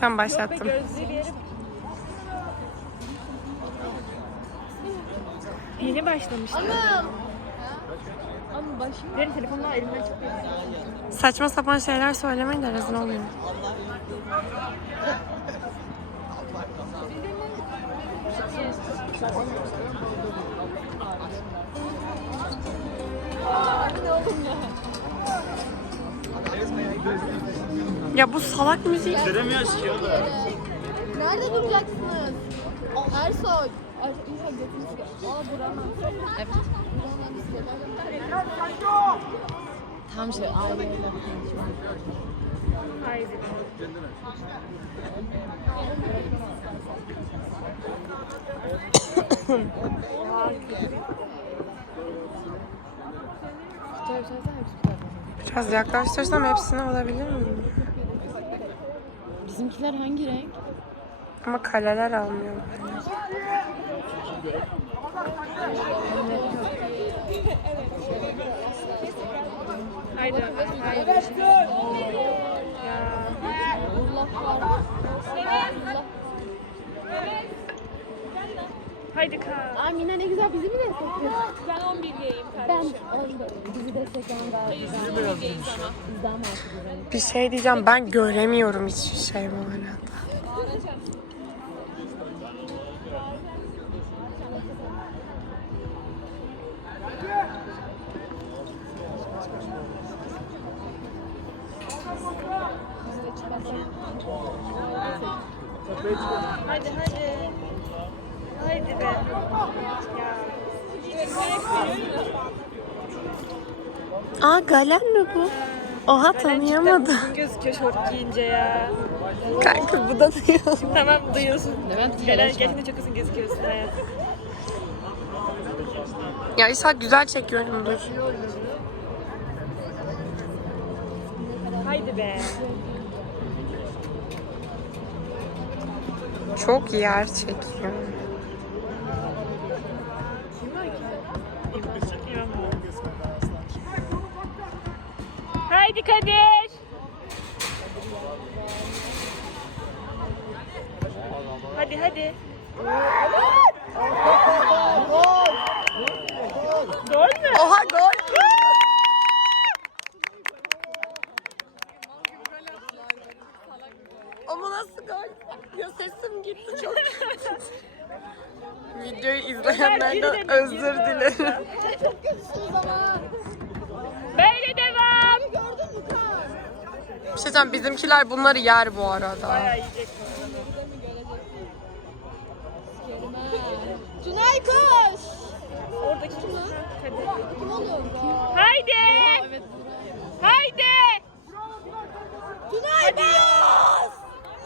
Tam başlattım. Yeni başlamıştı. Anam. Ama başım. Benim telefonum elimden. Saçma sapan şeyler söylemeyin de rezil olmayayım. Ya bu salak müzik. Göremiyoruz ki oğlum. Nerede duracaksınız? Ersoy. Ay, insan götünü sıkıyor. Aa. Evet. Tam şey aileyle. Haydi. Biraz yaklaştırsam hepsini alabilir miyim? Bizimkiler hangi renk? Ama kaleler almıyor. Haydi. Haydi. Allah var. Allah. Haydi Kaan. Ay Mina ne güzel bizi mi destekliyor? Ben 11'liyim Ben kardeşim. onda bizi destekleyen daha güzel. Bizden mi hatırlıyorum? Bir şey diyeceğim ben göremiyorum hiçbir şey bu arada. Aa Galen mi bu? Oha tanıyamadım. Uzun gözüküyor şort giyince ya. Kanka bu da duyuyor. Tamam duyuyorsun. Levent Gelen gerçekten çok uzun gözüküyorsun hayatım. Ya İsa güzel çekiyorumdur. Haydi be. Çok yer çekiyor. Haydi Kadir. Hadi hadi. Gol mü? Oha gol. Ama nasıl gol? Ya sesim gitti çok. Videoyu izleyenlerden özür dilerim. Böyle devam. Bir şey diyeceğim, bizimkiler bunları yer bu arada. Bayağı yiyecek. Cünay koş. Oradaki kim lan? Kim olur? Haydi. Haydi. Cünay bas.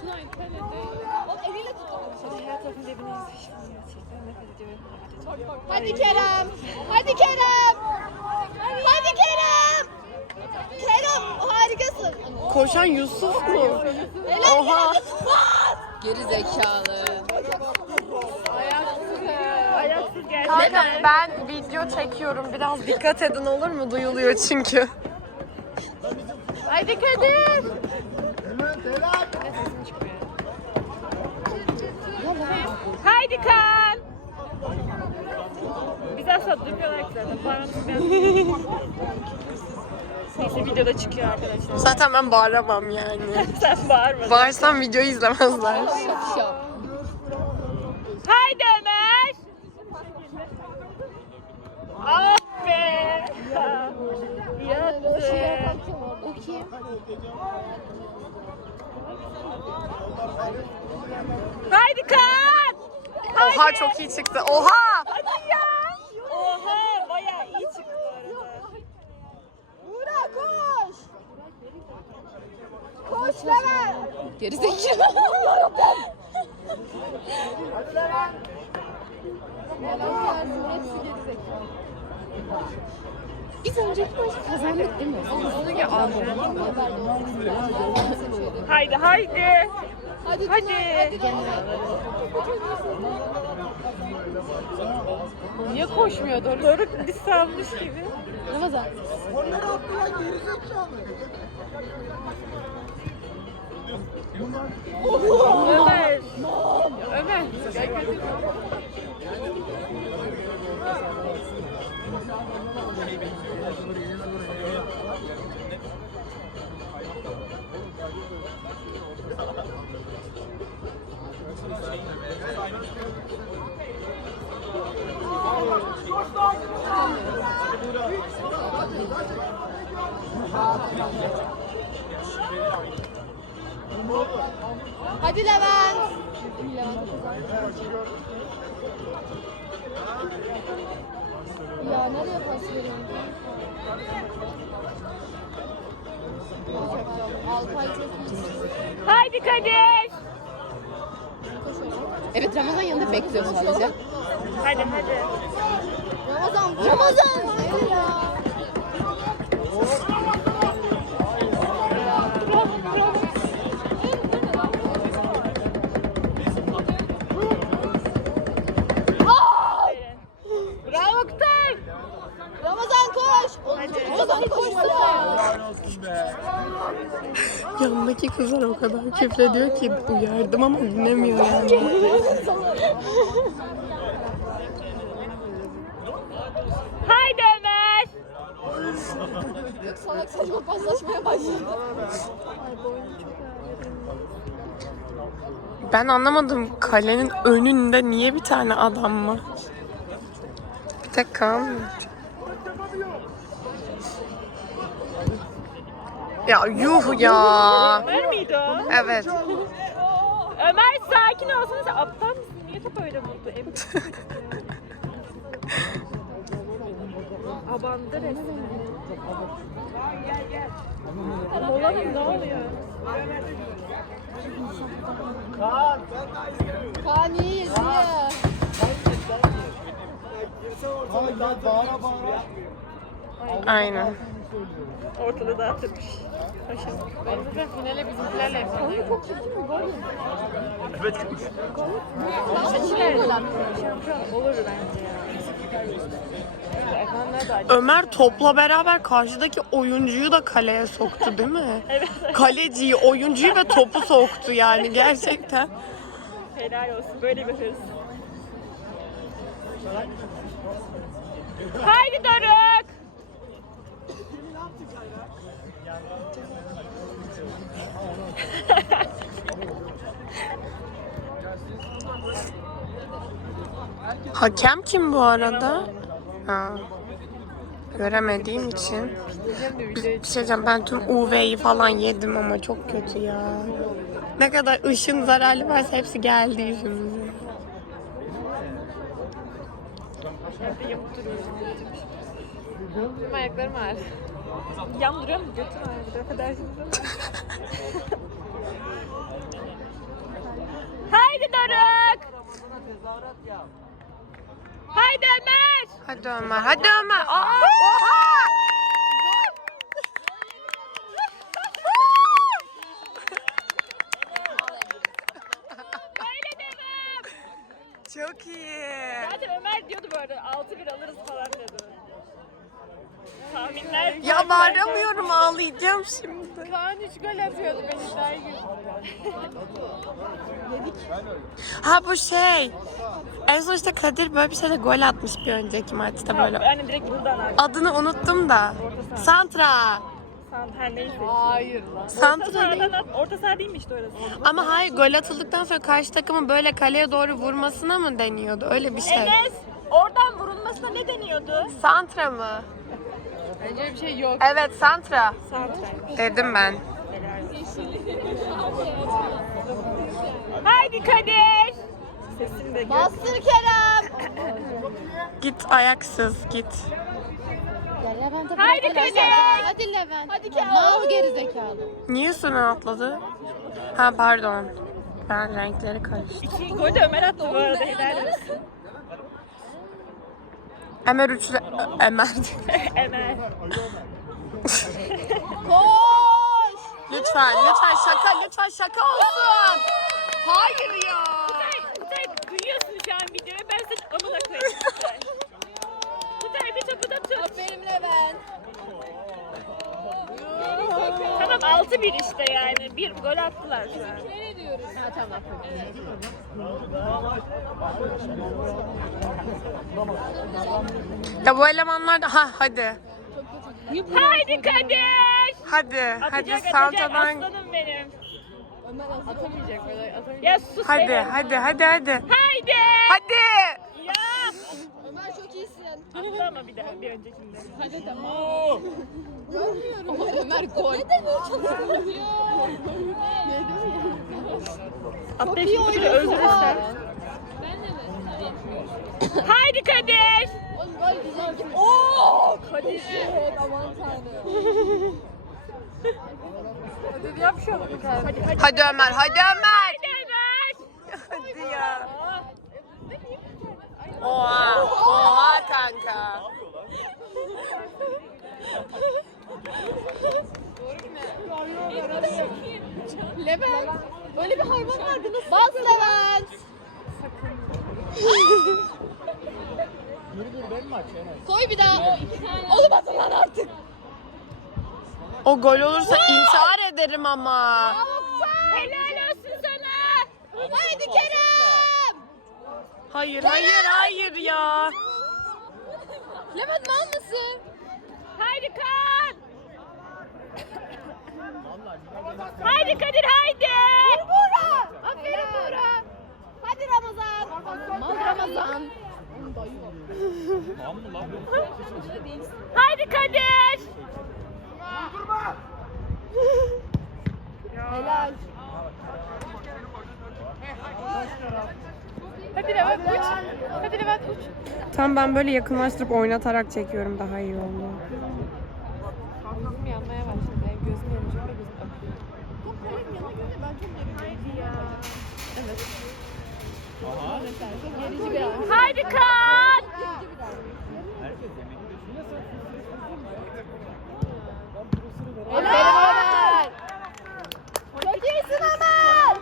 Cünay kalede. Bak eliyle tutar. Her tarafın dibine yazışım gerçekten nefret ediyorum. Hadi Kerem. Hadi Kerem. Hadi Kerem. Kerem harikasın. Koşan Yusuf mu? Oha. Geri zekalı. Kanka ben video çekiyorum. Biraz dikkat edin olur mu? Duyuluyor çünkü. Hadi Kadir. Haydi Kaan. Biz asla duymuyorlar ki zaten. Neyse videoda çıkıyor arkadaşlar. Zaten ben bağıramam yani. Sen bağırma. Bağırsam videoyu izlemezler. Şap şap. Haydi Ömer. Ah be. Yattı. O kim? Haydi Kaan. Oha çok iyi çıktı. Oha! Hadi ya. Oha bayağı iyi çıktı bu arada. Buğra koş. Koş Levent. Geri zekalı. Hepsi geri zekalı. Biz önceki maçı kazandık değil mi? Haydi haydi. Hadi. Hadi. Niye koşmuyor Doruk? Doruk bir salmış gibi. Ramazan. Ömer. Ömer. Hadi Levent. Ya nereye pas veriyorsun? Alpay çok iyi. Haydi Kadir. Evet Ramazan yanında bekliyor sadece. Hadi hadi. Ramazan. Ramazan. Hayır ya. Yanındaki kızlar o kadar küfrediyor ki uyardım ama dinlemiyor yani. Haydi Ömer. Yok salak saçma paslaşmaya başladı. Ben anlamadım kalenin önünde niye bir tane adam var? Bir tek Kaan mı? Ya yuh ya. Ömer miydi o? Evet. Ömer sakin olsana sen aptal mısın? Niye top öyle vurdu? Emin Abandı resmen. Mola mı? Ne oluyor? Kaan iyiyiz iyi. Aynen. Ortalığı dağıtırmış. Ben zaten finale bizimkilerle yapıyorum. Seçiler. Şampiyon olur bence ya. Efendim de acı. Ömer topla beraber karşıdaki oyuncuyu da kaleye soktu değil mi? Evet. Kaleciyi, oyuncuyu ve topu soktu yani gerçekten. Helal olsun. Böyle bir hırs. Haydi Doruk. Hakem kim bu arada? Ha. Göremediğim için. Bir, şey diyeceğim ben tüm UV'yi falan yedim ama çok kötü ya. Ne kadar ışın zararlı varsa hepsi geldi yüzümüze. Benim ayaklarım ağrı. Yan duruyor mu? Götüm ağrıdı. Affedersiniz ama. Haydi Doruk. Haydi Ömer. Hadi Ömer, hadi Ömer. Aa, oha! Böyle devam. Çok iyi. Zaten Ömer diyordu bu arada 6-1 alırız falan dedi. Tahminler. Ya bağıramıyorum ağlayacağım şimdi. Kaan 3 gol atıyordu beni daha iyi Ha bu şey. En son işte Kadir böyle bir şeyle gol atmış bir önceki maçta böyle. Yani direkt buradan abi. Adını unuttum da. Santra. Her neyse. Hayır lan. Orta Santra değil. sahadan at. Orta saha değil mi işte orası? Ama hayır gol atıldıktan sonra karşı takımın böyle kaleye doğru vurmasına mı deniyordu? Öyle bir şey. Enes oradan vurulmasına ne deniyordu? Santra mı? Bence bir şey yok. Evet Santra. Santra. Dedim ben. Haydi Kadir. Sesim de. Bastır Kerem. Git ayaksız git. Ya Levent'e Haydi bırak Kadir. Levent. Hadi Levent. Hadi Kerem. Mal gerizekalı. Niye üstüne atladı? Ha pardon. Ben renkleri karıştırdım. İki gol de Ömer attı bu arada helal olsun. Ömer üçlü... Ömer. Ömer. Koş. lütfen lütfen şaka lütfen şaka olsun. Hayır ya. Kutay, Kutay duyuyorsun şu an videoyu ben senin amına koyayım Kutay. Kutay bir topu da tut. Aferin Levent. Tamam 6-1 işte yani. Bir gol attılar şu an. Ha tamam. Ya bu elemanlar da ha hadi. Haydi Kadir. Hadi. Hadi Atacak atacak Santra'dan. aslanım benim. Atamayacak böyle atamayacak. Ya sus Hadi hadi hadi hadi. Haydi. Hadi. Ya. Ömer çok iyisin. Attı ama bir daha bir öncekinde. Hadi tamam. Görmüyorum. Ömer gol. Neden böyle çalışıyorsun? Atlayıp bir türlü öldürürsen. Haydi Kadir. Oğlum gol diyecektim. Oo! Kadir. Evet aman tanrım. Hadi yap şu Hadi hadi. Hadi Ömer hadi Ömer. Ömer. Hadi ya. Oha. Oha kanka. Levent. Öyle bir hayvan vardı nasıl? Bas Levent. Koy bir daha. Oğlum atın lan artık. O gol olursa intihar ederim ama. Helal olsun sana. Haydi Kerem. Hayır hayır hayır ya. Levent mal mısın? Haydi Kaan. haydi Kadir haydi. Buğra. Aferin Buğra. Hadi Ramazan. Mal Ramazan. Haydi Kadir. Helal. Hadi Levent uç. Hadi Levent uç. Tam ben böyle yakınlaştırıp oynatarak çekiyorum daha iyi oldu. Gözüm yanmaya başladı. Gözüm yanacak ve gözüm akıyor. Top kalem yana göre ben çok gerici. Evet. Mesela çok gerici bir an. Haydi Kaan. Gerici bir an. Helal Ömer. Çok iyisin Ömer.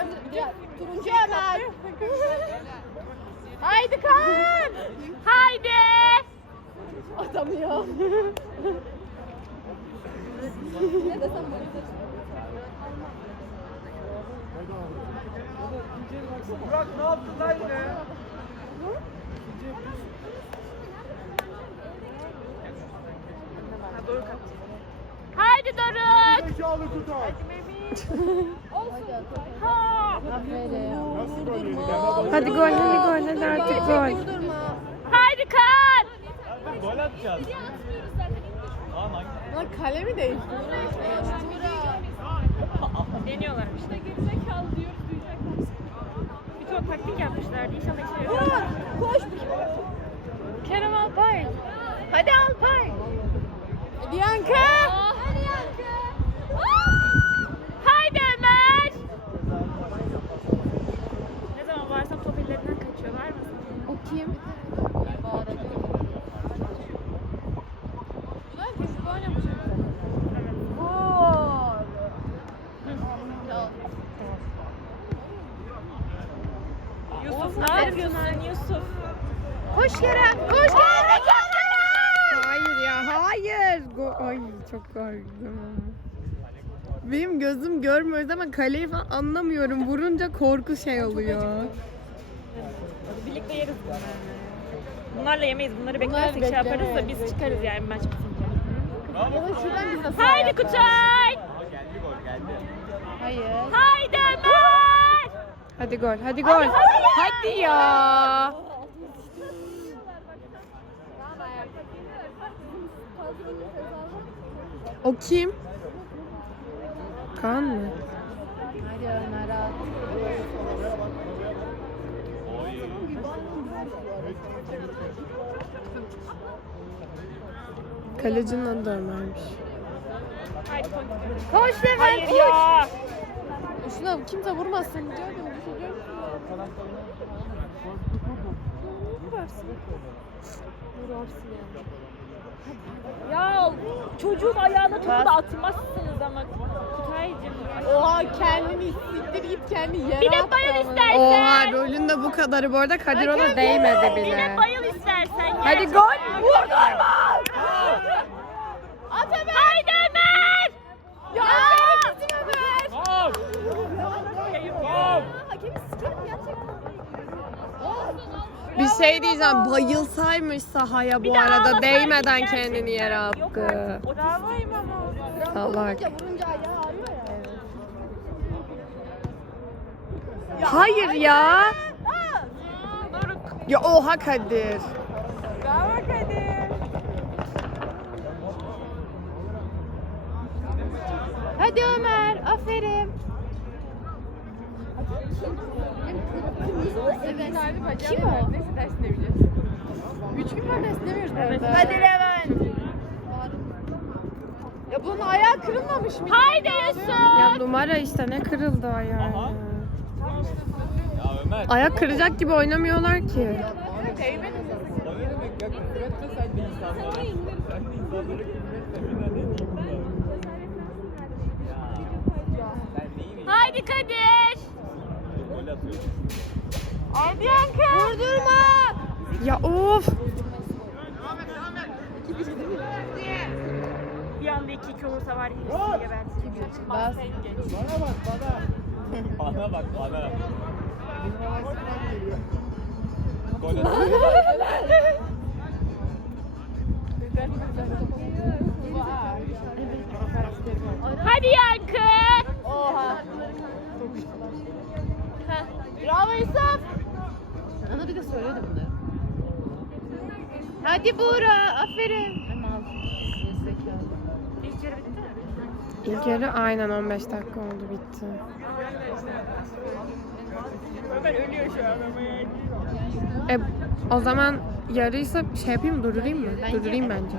Ömer- ya, Turuncu Ömer. Haydi Kaan. Haydi. Atamıyor. ne desem böyle. Burak ne yaptın lan yine? Haydi Doruk. Zekalı tutar. Ha. Nasıl gol yedi? Hadi gol hadi gol hadi artık gol. Haydi Kaan. Gol atacağız. Lan kalemi değiştir. Deniyorlar işte. Gerizekalı diyoruz duyacaklar. Bir ton taktik yapmışlardı. İnşallah işe yarar. Koş. Kerem Alpay. Hadi Alpay. Bianca. Haydi Ömer. Ne zaman varsam top ellerinden kaçıyor. Var mısın? O kim? Ulan çocuk oynamış. Gol. Yusuf ne yapıyorsun Yusuf? Koş Kerem. Koş Kerem. Hayır ya hayır. Go- Ay korktum. Benim gözüm görmüyor ama kaleyi falan anlamıyorum. Vurunca korku şey oluyor. Birlikte yeriz bunları. Bunlarla yemeyiz. Bunları beklersek şey yaparız da biz çıkarız yani maç bitince. Haydi. Kutay. Geldi gol geldi. Hayır. Haydi Ömer. Hadi gol hadi gol. Hadi ya. O kim? Kaan mı? Kalecinin adı da Ömer'miş. Koş Levent Hayır koş. ya. Şuna kimse vurmasın diyordum. Düşeceğim. Vurarsın. Vurarsın yani. Ya çocuğun ayağına topu da atmazsınız ama Kutaycığım. Oha kendini git kendi yere Bir de bayıl istersen. Oha rolün de bu kadarı bu arada Kadir ona değmedi Bir de bile. bayıl istersen. Hadi gol. Vur At Ömer. Haydi Ömer. Ya! Ömer! Hakemi sikerim gerçekten. Bir şey diyeceğim. Bayılsaymış sahaya bu arada değmeden kendini yere attı. Salak. Hayır ya. Ya oha Kadir. Bravo Kadir. Hadi Ömer, aferin. Evet. Kim o? Neyse ders dinlemeyeceğiz. Üç gün var ders dinlemiyoruz bu arada. Hadi Levent. Ya bunun ayağı kırılmamış mı? Haydi Yusuf. Ya numara işte ne kırıldı ayağı. ya. Ya Ömer. Ayak kıracak gibi oynamıyorlar ki. Haydi Kadir. Haydi Yankı. Vurdurma. Ya of. Bir anda iki iki olursa var ya hepsini gebertirim. Bas. Bana bak bana. Bana bak bana. Gol atıyor. Hadi Yankı. Oha. Bravo Yusuf. Ana bir de söylüyordu bunları. Hadi Buğra, aferin. İlk yarı bitti mi? İlk yarı aynen 15 dakika oldu bitti. Ömer ölüyor şu an ama yani. E, o zaman yarıysa şey yapayım mı durdurayım mı? Durdurayım bence.